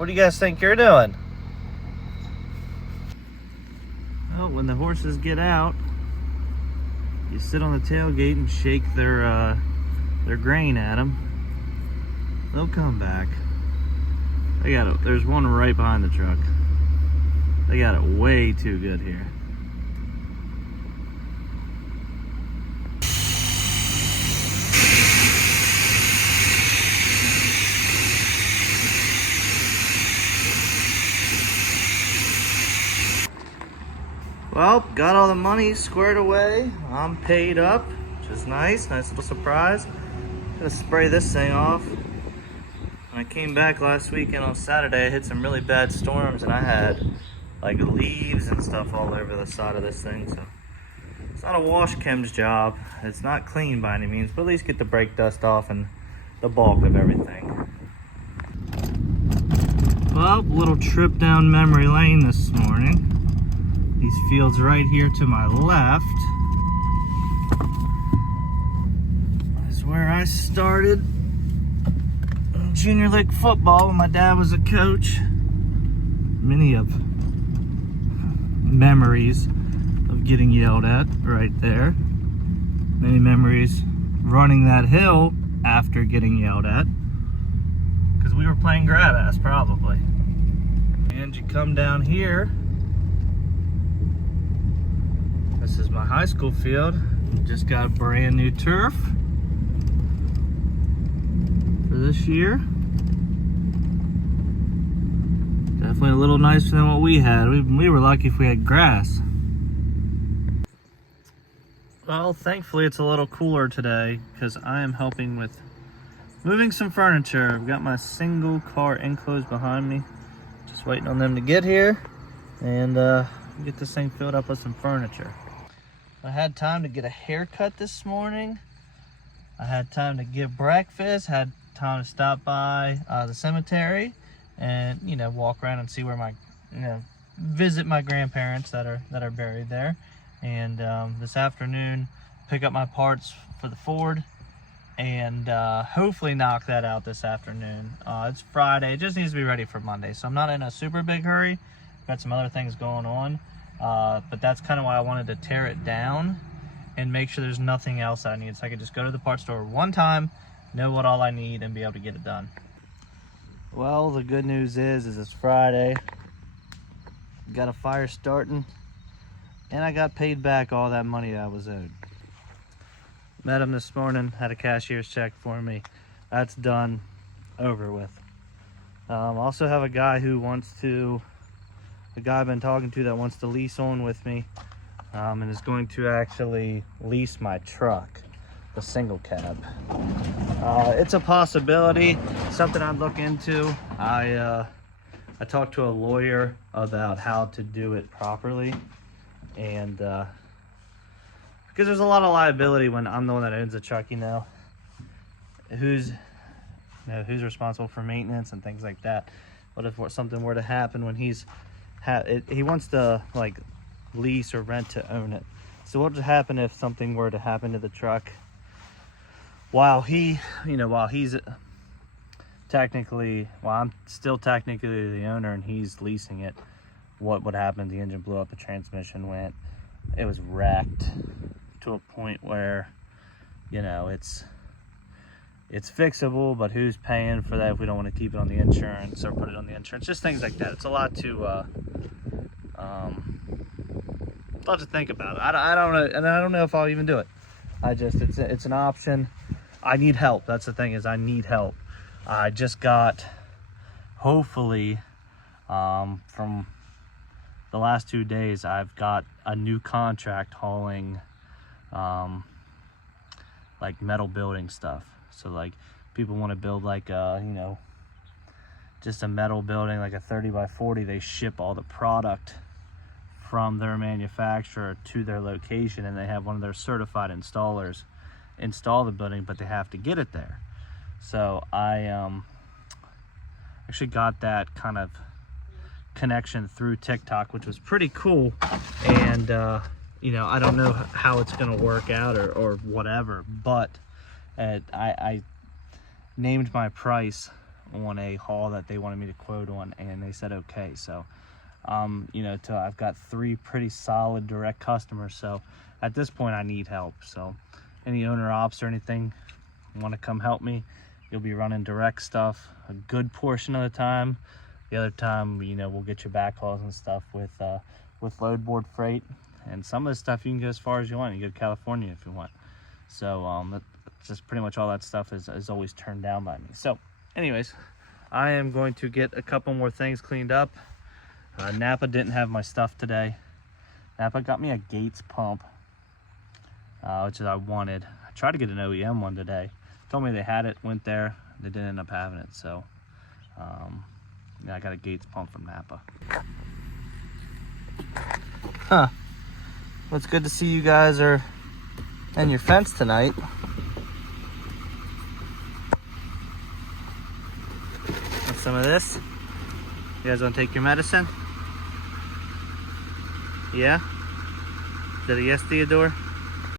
What do you guys think you're doing? Well, when the horses get out, you sit on the tailgate and shake their grain at them. They'll come back. They got it. There's one right behind the truck. They got it way too good here. Well, got all the money squared away. I'm paid up, which is nice. Nice little surprise. Gonna spray this thing off. When I came back last weekend on Saturday, I hit some really bad storms and I had like leaves and stuff all over the side of this thing. So it's not a wash chem's job. It's not clean by any means, but at least get the brake dust off and the bulk of everything. Well, little trip down memory lane this morning. These fields right here to my left is where I started junior league football when my dad was a coach. Many of memories of getting yelled at right there. Many memories running that hill after getting yelled at because we were playing grab ass probably. And you come down here. This is my high school field. Just got a brand new turf for this year. Definitely a little nicer than what we had. We were lucky if we had grass. Well, thankfully it's a little cooler today because I am helping with moving some furniture. I've got my single car enclosed behind me. Just waiting on them to get here and get this thing filled up with some furniture. I had time to get a haircut this morning. I had time to get breakfast, had time to stop by the cemetery and, you know, walk around and see where my, visit my grandparents that are buried there. And this afternoon, pick up my parts for the Ford and hopefully knock that out this afternoon. It's Friday, it just needs to be ready for Monday. So I'm not in a super big hurry. Got some other things going on. But that's kind of why I wanted to tear it down and make sure there's nothing else I need. So I could just go to the parts store one time, know what all I need, and be able to get it done. Well, the good news is it's Friday. Got a fire starting, and I got paid back all that money I was owed. Met him this morning, had a cashier's check for me. That's done, over with. Also have a guy who wants to, the guy I've been talking to that wants to lease on with me and is going to actually lease my truck, the single cab. It's a possibility, something I'd look into. I talked to a lawyer about how to do it properly, and because there's a lot of liability when I'm the one that owns the truck, who's responsible for maintenance and things like that. What if something were to happen when he wants to like lease or rent to own it? So what would happen if something were to happen to the truck while he's technically, I'm still technically the owner and he's leasing it? What would happen? The engine blew up, the transmission went, it was wrecked to a point where, it's fixable, but who's paying for that if we don't want to keep it on the insurance or put it on the insurance? Just things like that. It's a lot to think about. I don't know, and I don't know if I'll even do it. It's an option. I need help. That's the thing, is I need help. I just got, hopefully, from the last 2 days, I've got a new contract hauling like metal building stuff. So like people want to build like just a metal building, like a 30 by 40, they ship all the product from their manufacturer to their location, and they have one of their certified installers install the building, but they have to get it there. So I actually got that kind of connection through TikTok, which was pretty cool. And I don't know how it's gonna work out or whatever, but I named my price on a haul that they wanted me to quote on, and they said okay. So you know, I've got 3 pretty solid direct customers, so at this point I need help. So any owner ops or anything want to come help me, you'll be running direct stuff a good portion of the time. The other time, you know, we'll get your backhauls and stuff with load board freight, and some of the stuff you can go as far as you want. You go to California if you want. So that's just pretty much all that stuff is always turned down by me. So anyways, I am going to get a couple more things cleaned up. Napa didn't have my stuff today. Napa got me a Gates pump, which I wanted. I tried to get an OEM one today. Told me they had it, went there, they didn't end up having it. So yeah, I got a Gates pump from Napa. Huh. Well, it's good to see you guys are in your fence tonight. Want some of this? You guys want to take your medicine? Yeah? Is that a yes, Theodore?